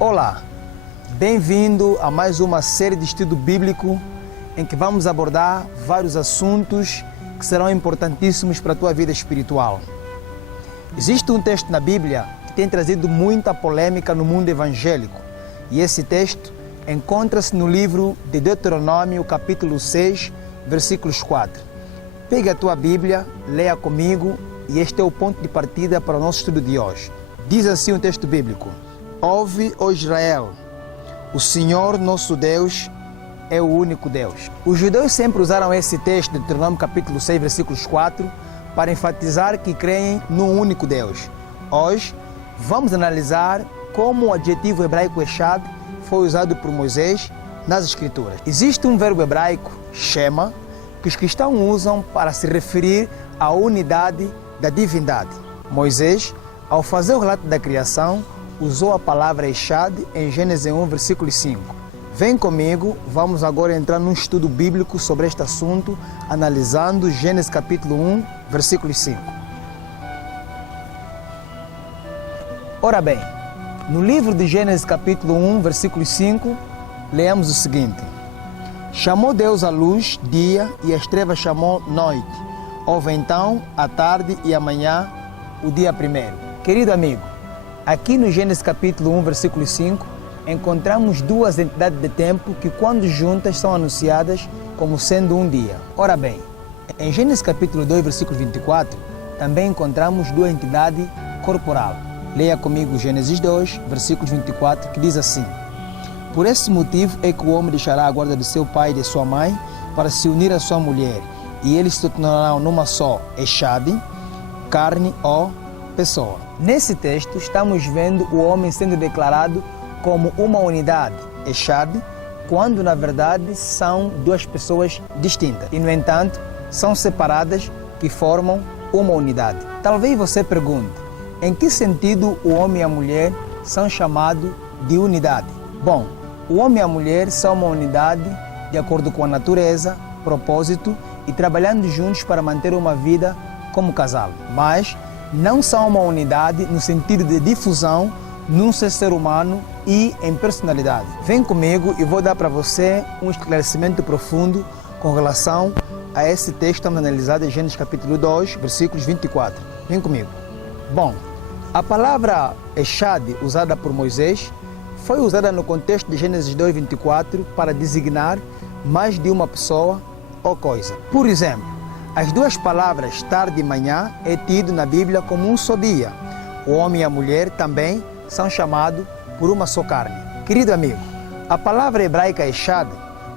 Olá, bem-vindo a mais uma série de estudo bíblico em que vamos abordar vários assuntos que serão importantíssimos para a tua vida espiritual. Existe um texto na Bíblia que tem trazido muita polêmica no mundo evangélico e esse texto encontra-se no livro de Deuteronômio, capítulo 6, versículos 4. Pega a tua Bíblia, leia comigo e este é o ponto de partida para o nosso estudo de hoje. Diz assim o texto bíblico: Ouve, ó Israel, o Senhor nosso Deus é o único Deus. Os judeus sempre usaram esse texto de Deuteronômio capítulo 6, versículos 4, para enfatizar que creem num único Deus. Hoje, vamos analisar como o adjetivo hebraico Echad foi usado por Moisés nas Escrituras. Existe um verbo hebraico, Shema, que os cristãos usam para se referir à unidade da divindade. Moisés, ao fazer o relato da criação, usou a palavra Echad em Gênesis 1, versículo 5. Vem comigo, vamos agora entrar num estudo bíblico sobre este assunto, analisando Gênesis capítulo 1, versículo 5. Ora bem, no livro de Gênesis capítulo 1, versículo 5, leamos o seguinte: Chamou Deus a luz dia e as trevas chamou noite. Houve então a tarde e a manhã, o dia primeiro. Querido amigo, aqui no Gênesis capítulo 1, versículo 5, encontramos duas entidades de tempo que, quando juntas, são anunciadas como sendo um dia. Ora bem, em Gênesis capítulo 2, versículo 24, também encontramos duas entidades corporal. Leia comigo Gênesis 2, versículo 24, que diz assim: Por esse motivo é que o homem deixará a guarda de seu pai e de sua mãe para se unir à sua mulher, e eles se tornarão numa só Echad, carne ou pessoa. Nesse texto, estamos vendo o homem sendo declarado como uma unidade, Echad, quando na verdade são duas pessoas distintas. E, no entanto, são separadas que formam uma unidade. Talvez você pergunte, em que sentido o homem e a mulher são chamados de unidade? Bom, o homem e a mulher são uma unidade de acordo com a natureza, propósito e trabalhando juntos para manter uma vida como casal. Mas não são uma unidade no sentido de difusão num ser humano e em personalidade. Vem comigo e vou dar para você um esclarecimento profundo com relação a esse texto analisado em Gênesis capítulo 2, versículos 24. Vem comigo. Bom, a palavra Echad, usada por Moisés, foi usada no contexto de Gênesis 2, 24 para designar mais de uma pessoa ou coisa. Por exemplo, as duas palavras tarde e manhã é tido na Bíblia como um só dia. O homem e a mulher também são chamados por uma só carne. Querido amigo, a palavra hebraica Echad,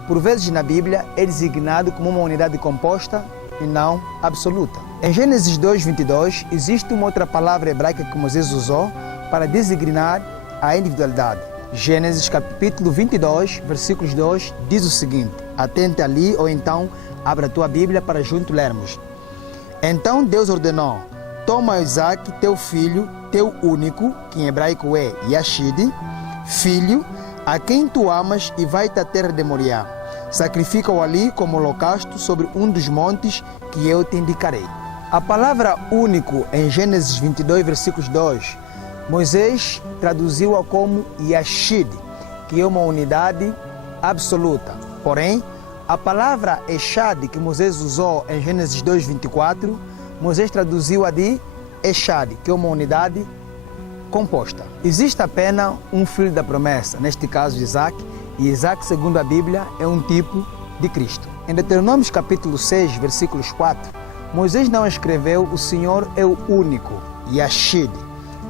por vezes na Bíblia, é designado como uma unidade composta e não absoluta. Em Gênesis 2, 22, existe uma outra palavra hebraica que Moisés usou para designar a individualidade. Gênesis capítulo 22, versículos 2, diz o seguinte: Atente ali ou então abra a tua Bíblia para junto lermos. Então Deus ordenou: Toma Isaac, teu filho, teu único, que em hebraico é Yashid, filho, a quem tu amas, e vai-te à terra de Moriá. Sacrifica-o ali como holocausto sobre um dos montes que eu te indicarei. A palavra único em Gênesis 22, versículos 2, Moisés traduziu-a como Yashid, que é uma unidade absoluta. Porém, a palavra Echad que Moisés usou em Gênesis 2, 24, Moisés traduziu-a de Echad, que é uma unidade composta. Existe apenas um filho da promessa, neste caso Isaac, e Isaac, segundo a Bíblia, é um tipo de Cristo. Em Deuteronômio capítulo 6, versículos 4, Moisés não escreveu o Senhor é o único, Yashid,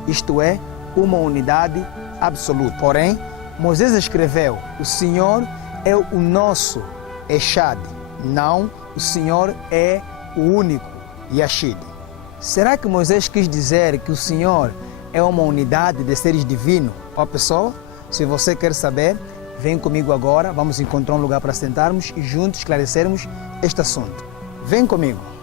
isto é, uma unidade absoluta. Porém, Moisés escreveu o Senhor é o nosso Echad, não o Senhor é o único, Yashid. Será que Moisés quis dizer que o Senhor é uma unidade de seres divinos? Ó pessoal, se você quer saber, vem comigo agora, vamos encontrar um lugar para sentarmos e juntos esclarecermos este assunto. Vem comigo.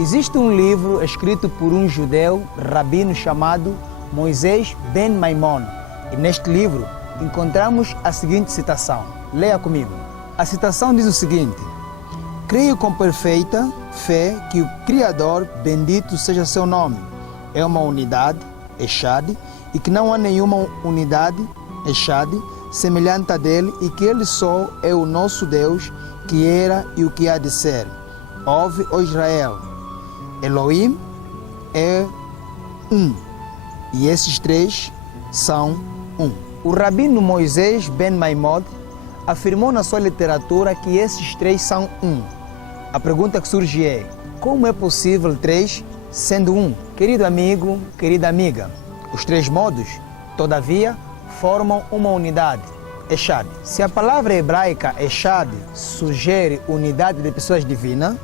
Existe um livro escrito por um judeu, rabino chamado Moisés ben Maimon. E neste livro encontramos a seguinte citação. Leia comigo. A citação diz o seguinte: creio com perfeita fé que o Criador, bendito seja seu nome, é uma unidade, Echad, e que não há nenhuma unidade, Echad, semelhante a dele, e que ele só é o nosso Deus, que era e o que há de ser. Ouve, ó Israel, Elohim é um, e esses três são um. O rabino Moisés ben Maimon afirmou na sua literatura que esses três são um. A pergunta que surge é: como é possível três sendo um? Querido amigo, querida amiga, os três modos, todavia, formam uma unidade, Echad. Se a palavra hebraica Echad sugere unidade de pessoas divinas,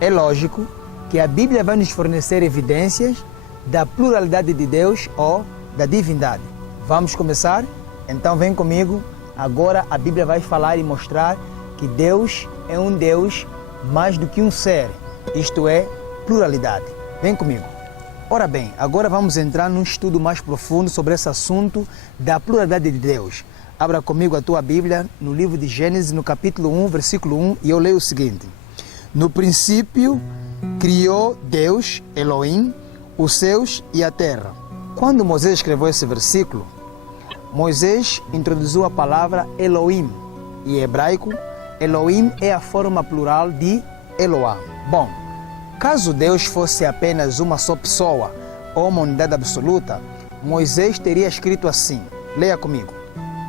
é lógico que a Bíblia vai nos fornecer evidências da pluralidade de Deus ou da divindade. Vamos começar? Então vem comigo. Agora a Bíblia vai falar e mostrar que Deus é um Deus mais do que um ser, isto é, pluralidade. Vem comigo. Ora bem, agora vamos entrar num estudo mais profundo sobre esse assunto da pluralidade de Deus. Abra comigo a tua Bíblia no livro de Gênesis, no capítulo 1, versículo 1, e eu leio o seguinte: no princípio criou Deus, Elohim, os céus e a terra. Quando Moisés escreveu esse versículo, Moisés introduziu a palavra Elohim. Em hebraico, Elohim é a forma plural de Eloá. Bom, caso Deus fosse apenas uma só pessoa ou uma unidade absoluta, Moisés teria escrito assim. Leia comigo.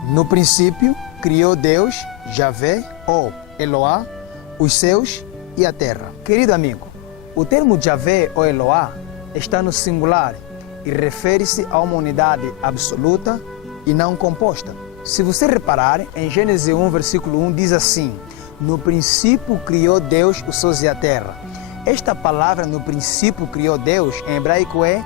No princípio, criou Deus, Javé, ou Eloá, os céus e a terra. Querido amigo, o termo Javé ou Eloá está no singular e refere-se a uma unidade absoluta e não composta. Se você reparar, em Gênesis 1, versículo 1, diz assim: no princípio criou Deus os céus e a terra. Esta palavra, no princípio criou Deus, em hebraico é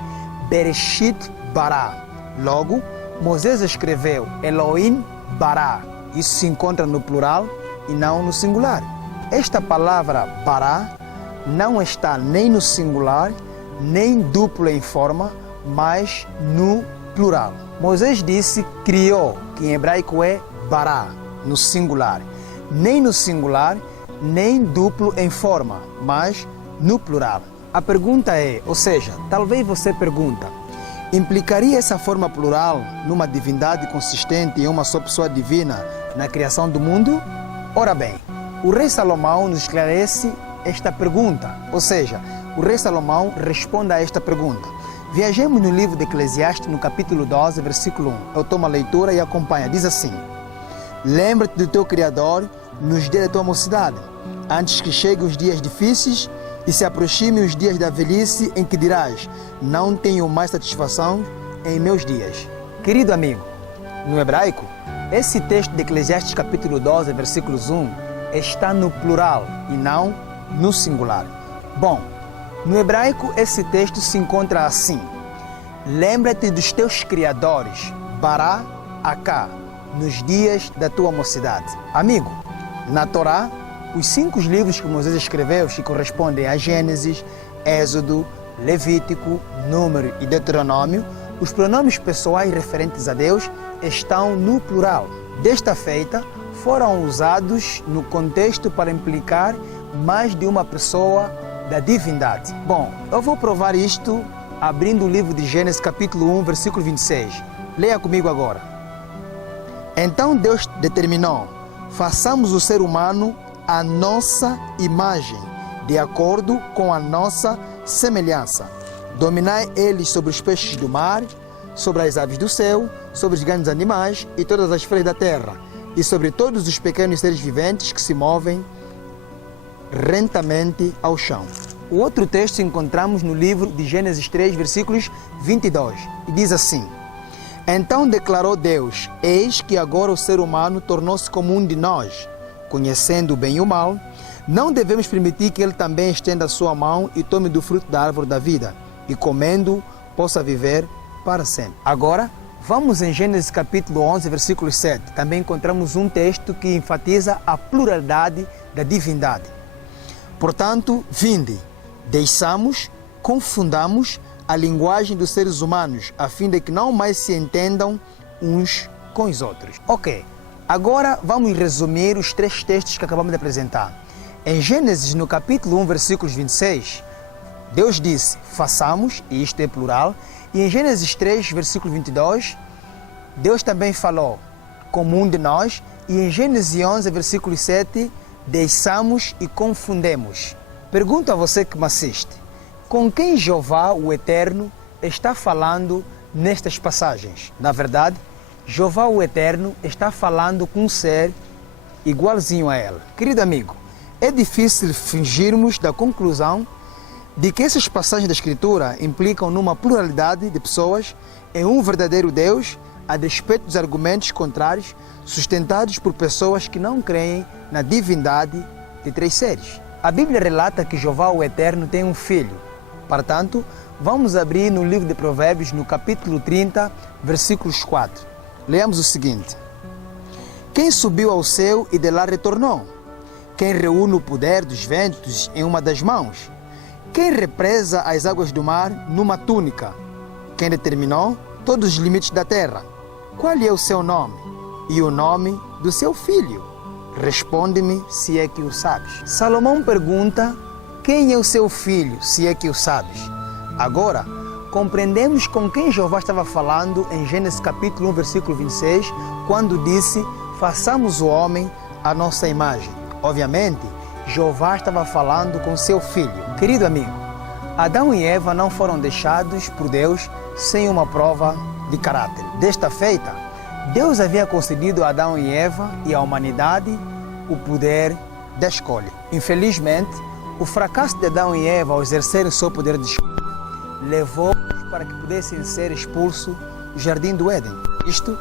Bereshit bara. Logo, Moisés escreveu Elohim bara. Isso se encontra no plural e não no singular. Esta palavra bara não está nem no singular, nem duplo em forma, mas no plural. Moisés disse criou, que em hebraico é bara, no singular. Nem no singular, nem duplo em forma, mas no plural. A pergunta é, ou seja, talvez você pergunta, implicaria essa forma plural numa divindade consistente em uma só pessoa divina na criação do mundo? Ora bem, o rei Salomão nos esclarece esta pergunta, ou seja, o rei Salomão responde a esta pergunta. Viajemos no livro de Eclesiastes, no capítulo 12, versículo 1. Eu tomo a leitura e acompanha. Diz assim: lembra-te do teu Criador nos dias da tua mocidade, antes que cheguem os dias difíceis e se aproximem os dias da velhice, em que dirás: não tenho mais satisfação em meus dias. Querido amigo, no hebraico, esse texto de Eclesiastes capítulo 12, versículos 1, está no plural e não no singular. Bom, no hebraico esse texto se encontra assim: lembra-te dos teus criadores, bara, aká, nos dias da tua mocidade. Amigo, na Torá, os 5 livros que Moisés escreveu, que correspondem a Gênesis, Êxodo, Levítico, Número e Deuteronômio, os pronomes pessoais referentes a Deus estão no plural. Desta feita, foram usados no contexto para implicar mais de uma pessoa da divindade. Bom, eu vou provar isto abrindo o livro de Gênesis capítulo 1, versículo 26. Leia comigo agora. Então Deus determinou: façamos o ser humano à nossa imagem, de acordo com a nossa semelhança. Dominai eles sobre os peixes do mar, sobre as aves do céu, sobre os grandes animais e todas as folhas da terra, e sobre todos os pequenos seres viventes que se movem rentamente ao chão. O outro texto encontramos no livro de Gênesis 3, versículos 22, e diz assim: então declarou Deus: eis que agora o ser humano tornou-se como um de nós, conhecendo o bem e o mal. Não devemos permitir que ele também estenda a sua mão e tome do fruto da árvore da vida, e comendo possa viver para sempre. Agora, vamos em Gênesis capítulo 11, versículo 7. Também encontramos um texto que enfatiza a pluralidade da divindade. Portanto, vinde, deixamos, confundamos a linguagem dos seres humanos, a fim de que não mais se entendam uns com os outros. Ok, agora vamos resumir os 3 textos que acabamos de apresentar. Em Gênesis, no capítulo 1, versículos 26, Deus disse, façamos, e isto é plural, e em Gênesis 3, versículo 22, Deus também falou, como um de nós, e em Gênesis 11, versículo 7, deixamos e confundemos. Pergunto a você que me assiste, com quem Jeová, o Eterno, está falando nestas passagens? Na verdade, Jeová, o Eterno, está falando com um ser igualzinho a ele. Querido amigo, é difícil fugirmos da conclusão de que essas passagens da Escritura implicam numa pluralidade de pessoas em um verdadeiro Deus, a despeito dos argumentos contrários sustentados por pessoas que não creem na divindade de 3 seres. A Bíblia relata que Jeová, o Eterno, tem um filho. Portanto, vamos abrir no livro de Provérbios, no capítulo 30, versículos 4. Leamos o seguinte. Quem subiu ao céu e de lá retornou? Quem reúne o poder dos ventos em uma das mãos? Quem represa as águas do mar numa túnica? Quem determinou todos os limites da terra? Qual é o seu nome? E o nome do seu filho? Responde-me, se é que o sabes. Salomão pergunta, quem é o seu filho, se é que o sabes? Agora, compreendemos com quem Jeová estava falando em Gênesis capítulo 1, versículo 26, quando disse, façamos o homem à nossa imagem. Obviamente, Jeová estava falando com seu filho. Querido amigo, Adão e Eva não foram deixados por Deus sem uma prova de caráter. Desta feita, Deus havia concedido a Adão e Eva e à humanidade o poder da escolha. Infelizmente, o fracasso de Adão e Eva ao exercerem o seu poder de escolha levou-os para que pudessem ser expulsos do jardim do Éden. Isto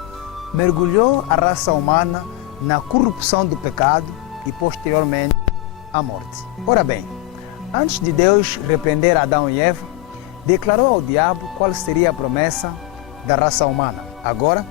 mergulhou a raça humana na corrupção do pecado e posteriormente a morte. Ora bem, antes de Deus repreender Adão e Eva, declarou ao diabo qual seria a promessa da raça humana. Agora,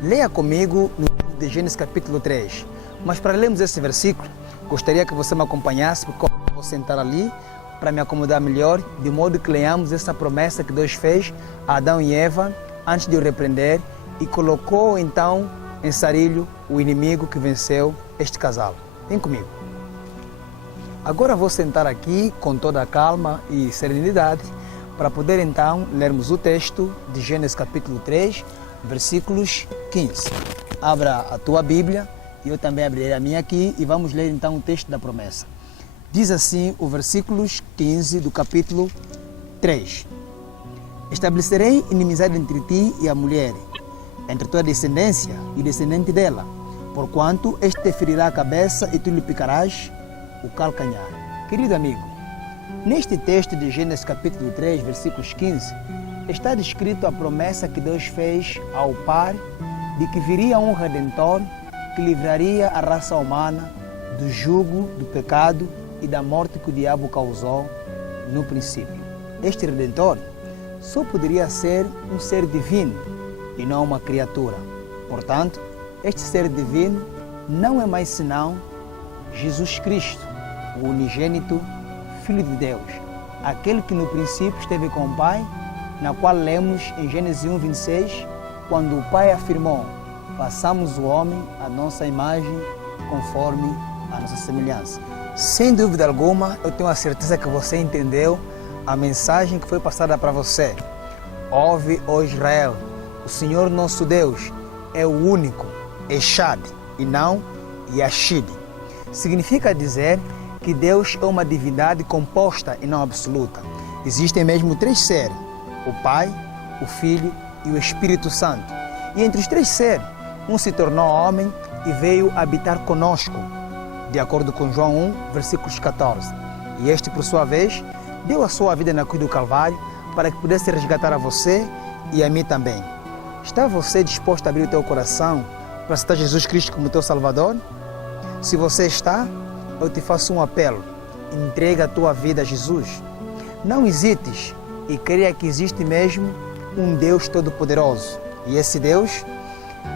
leia comigo no livro de Gênesis capítulo 3. Mas para lermos esse versículo, gostaria que você me acompanhasse, porque eu vou sentar ali para me acomodar melhor, de modo que leamos essa promessa que Deus fez a Adão e Eva antes de o repreender e colocou então em sarilho o inimigo que venceu este casal. Vem comigo. Agora vou sentar aqui com toda a calma e serenidade para poder então lermos o texto de Gênesis capítulo 3, versículos 15. Abra a tua Bíblia e eu também abrirei a minha aqui e vamos ler então o texto da promessa. Diz assim o versículos 15 do capítulo 3. Estabelecerei inimizade entre ti e a mulher, entre tua descendência e o descendente dela, porquanto este te ferirá a cabeça e tu lhe picarás o calcanhar. Querido amigo, neste texto de Gênesis capítulo 3, versículos 15, está descrito a promessa que Deus fez ao Pai de que viria um Redentor que livraria a raça humana do jugo, do pecado e da morte que o diabo causou no princípio. Este Redentor só poderia ser um ser divino e não uma criatura. Portanto, este ser divino não é mais senão Jesus Cristo, o unigênito Filho de Deus, aquele que no princípio esteve com o Pai, na qual lemos em Gênesis 1, 26, quando o Pai afirmou, façamos o homem à nossa imagem, conforme a nossa semelhança. Sem dúvida alguma, eu tenho a certeza que você entendeu a mensagem que foi passada para você. Ouve, ó Israel, o Senhor nosso Deus é o único, Echad, e não Yashid. Significa dizer que Deus é uma divindade composta e não absoluta. Existem mesmo 3 seres, o Pai, o Filho e o Espírito Santo. E entre os 3 seres, um se tornou homem e veio habitar conosco, de acordo com João 1, versículos 14. E este, por sua vez, deu a sua vida na cruz do Calvário para que pudesse resgatar a você e a mim também. Está você disposto a abrir o teu coração para aceitar Jesus Cristo como teu Salvador? Se você está, eu te faço um apelo. Entrega a tua vida a Jesus. Não hesites e creia que existe mesmo um Deus Todo-Poderoso. E esse Deus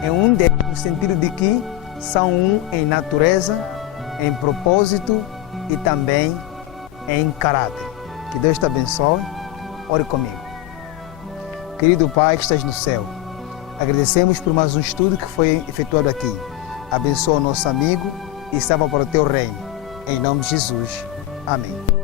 é um Deus no sentido de que são um em natureza, em propósito e também em caráter. Que Deus te abençoe. Ore comigo. Querido Pai que estás no céu, agradecemos por mais um estudo que foi efetuado aqui. Abençoa o nosso amigo e salva para o teu reino. Em nome de Jesus. Amém.